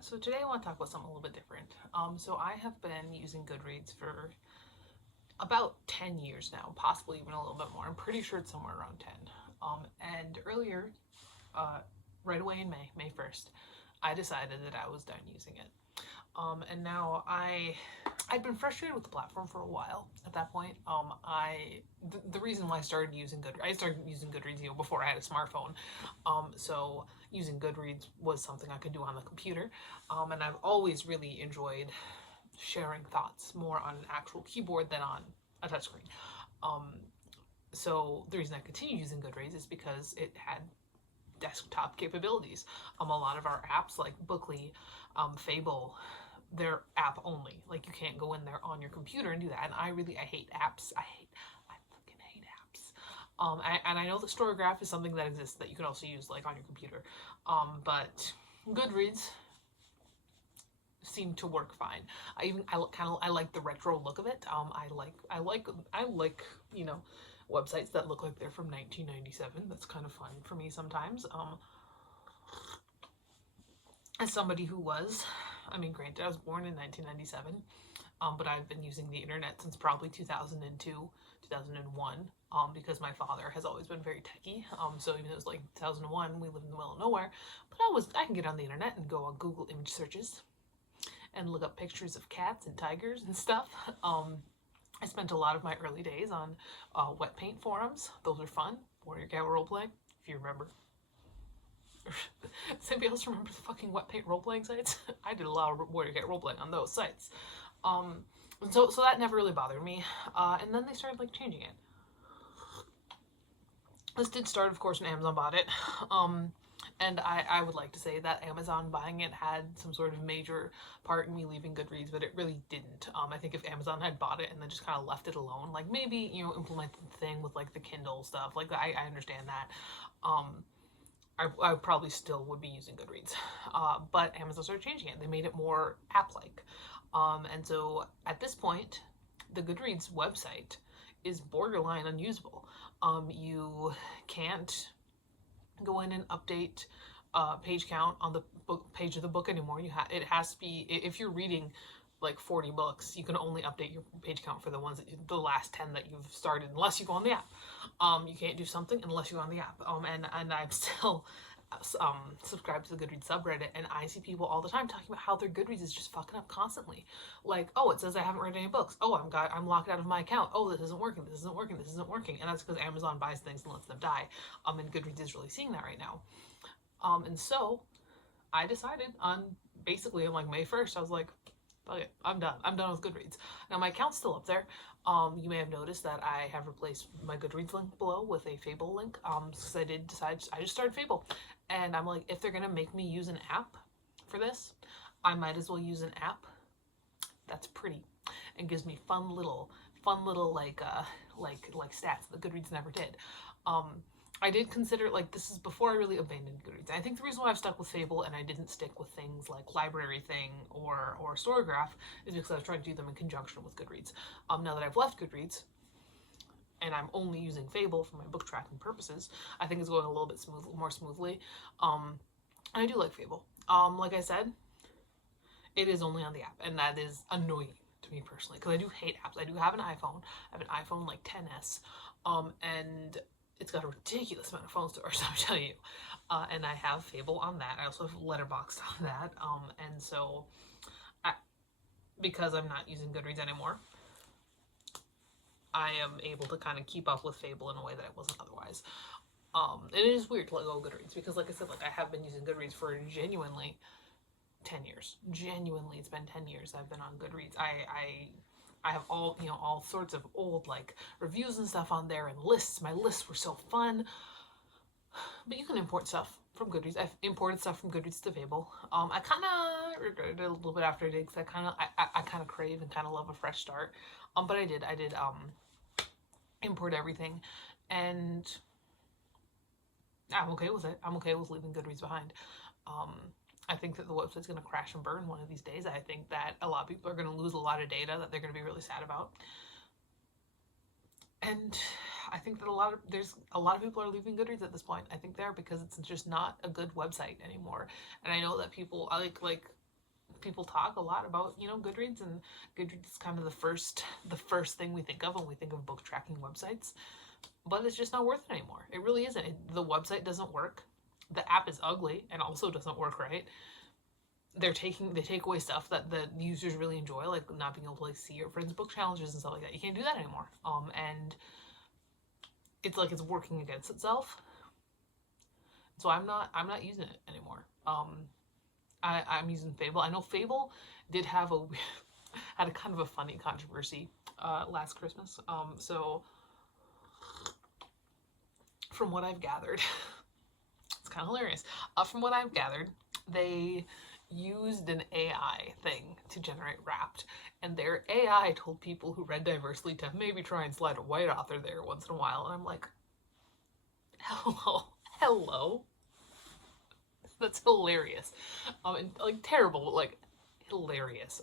So today I want to talk about something a little bit different. So I have been using Goodreads for about 10 years now, possibly even a little bit more. I'm pretty sure it's somewhere around 10. And earlier, uh, right away in May 1st, I decided that I was done using it. And now I'd been frustrated with the platform for a while at that point. The reason why I started using Goodreads, before I had a smartphone. So using Goodreads was something I could do on the computer. And I've always really enjoyed sharing thoughts more on an actual keyboard than on a touchscreen. Um, so the reason I continue using Goodreads is because it had desktop capabilities. A lot of our apps like Bookly, Fable, they're app only. Like you can't go in there on your computer and do that. And I hate apps. I fucking hate apps. And I know that Storygraph is something that exists that you can also use like on your computer. But Goodreads seem to work fine. I like the retro look of it. I like websites that look like they're from 1997. That's kind of fun for me sometimes. As somebody who was, granted, I was born in 1997, but I've been using the internet since probably 2002, 2001, because my father has always been very techy. So even though it was like 2001, we lived in the middle of nowhere, but I can get on the internet and go on Google image searches and look up pictures of cats and tigers and stuff. I spent a lot of my early days on wet paint forums. Those are fun. Warrior Cat Roleplay, if you remember. Does anybody else remember the fucking wet paint role-playing sites? I did a lot of Warrior Cat roleplaying on those sites. So that never really bothered me. And then they started like changing it. This did start, of course, when Amazon bought it. And I would like to say that Amazon buying it had some sort of major part in me leaving Goodreads, but it really didn't. I think if Amazon had bought it and then just kind of left it alone, like maybe, implement the thing with like the Kindle stuff, like I understand that. I probably still would be using Goodreads. But Amazon started changing it. They made it more app-like. And so at this point, the Goodreads website is borderline unusable. You can't go in and update page count on the book page of the book anymore. It has to be, if you're reading like 40 books, you can only update your page count for the last 10 that you've started, unless you go on the app. You can't do something unless you go on the app. And I'm still subscribed to the Goodreads subreddit, and I see people all the time talking about how their Goodreads is just fucking up constantly. Like, oh, it says I haven't read any books. Oh, I'm locked out of my account. Oh, this isn't working. This isn't working. This isn't working. And that's because Amazon buys things and lets them die. And Goodreads is really seeing that right now. And so I decided on like May 1st, I was like, fuck it, I'm done. I'm done with Goodreads. Now my account's still up there. You may have noticed that I have replaced my Goodreads link below with a Fable link. Because I just started Fable. And I'm like, if they're gonna make me use an app for this, I might as well use an app that's pretty and gives me fun little like stats that Goodreads never did. I did consider, like, this is before I really abandoned Goodreads. I think the reason why I've stuck with Fable and I didn't stick with things like Library Thing or Storygraph is because I was trying to do them in conjunction with Goodreads. Now that I've left Goodreads and I'm only using Fable for my book tracking purposes, I think it's going a little bit more smoothly. And I do like Fable. Like I said, it is only on the app, and that is annoying to me personally because I do hate apps. I do have an iPhone. I have an iPhone like 10s, and it's got a ridiculous amount of phone storage, I'll tell you. And I have Fable on that. I also have Letterboxd on that. And so, because I'm not using Goodreads anymore, I am able to kind of keep up with Fable in a way that I wasn't otherwise. It is weird to let go of Goodreads because, like I said, I have been using Goodreads for genuinely 10 years. Genuinely, it's been 10 years I've been on Goodreads. I have all sorts of old like reviews and stuff on there and lists. My lists were so fun. But you can import stuff from Goodreads. I've imported stuff from Goodreads to Fable. I kind of regretted it a little bit after I did because I kind of crave and kind of love a fresh start. But I did import everything, and I'm okay with it. I'm okay with leaving Goodreads behind. I think that the website's going to crash and burn one of these days. I think that a lot of people are going to lose a lot of data that they're going to be really sad about. And I think that there's a lot of people are leaving Goodreads at this point. I think they are because it's just not a good website anymore. And I know that I like people talk a lot about, Goodreads, and Goodreads is kind of the first thing we think of when we think of book tracking websites. But it's just not worth it anymore. It really isn't. The website doesn't work. The app is ugly and also doesn't work right. They take away stuff that the users really enjoy, like not being able to like see your friends' book challenges and stuff like that. You can't do that anymore. And it's like it's working against itself. So I'm not using it anymore. I'm using Fable. I know Fable did have a had a kind of a funny controversy last Christmas. So from what I've gathered, it's kind of hilarious. From what I've gathered, they used an AI thing to generate Wrapped, and their AI told people who read diversely to maybe try and slide a white author there once in a while. And I'm like, hello. That's hilarious. And like terrible, but like hilarious.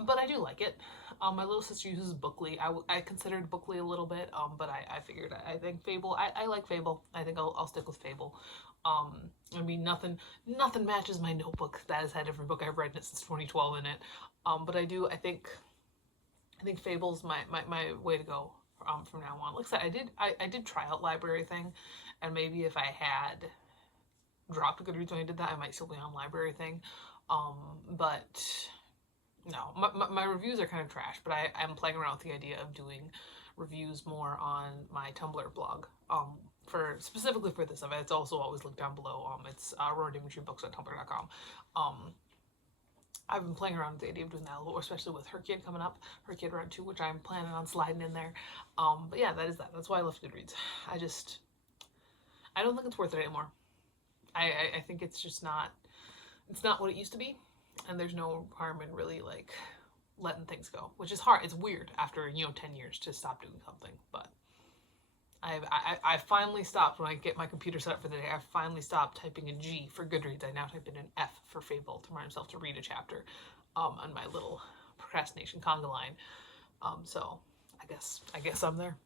But I do like it. My little sister uses Bookly. I considered Bookly a little bit, but I figured I think Fable. I like Fable. I think I'll stick with Fable. I mean, nothing matches my notebook that has had every book I've read since 2012 in it. But I think Fable's my way to go from now on. Like I said, I did try out library thing, and maybe if I had dropped Goodreads when I did that, I might still be on library thing. But no, my reviews are kind of trash, but I'm playing around with the idea of doing reviews more on my Tumblr blog. Specifically for this stuff, it's also always linked down below. It's auroradimitri.tumblr.com. I've been playing around with the idea of doing that a little, especially with Her Kid coming up, Her Kid Round 2, which I'm planning on sliding in there. But yeah, that is that. That's why I left Goodreads. I don't think it's worth it anymore. I think it's just not, it's not what it used to be, and there's no harm in really like letting things go, which is hard. It's weird after 10 years to stop doing something, but I finally stopped when I get my computer set up for the day. I finally stopped typing a G for Goodreads. I now type in an F for Fable to remind myself to read a chapter on my little procrastination conga line. So I guess I'm there.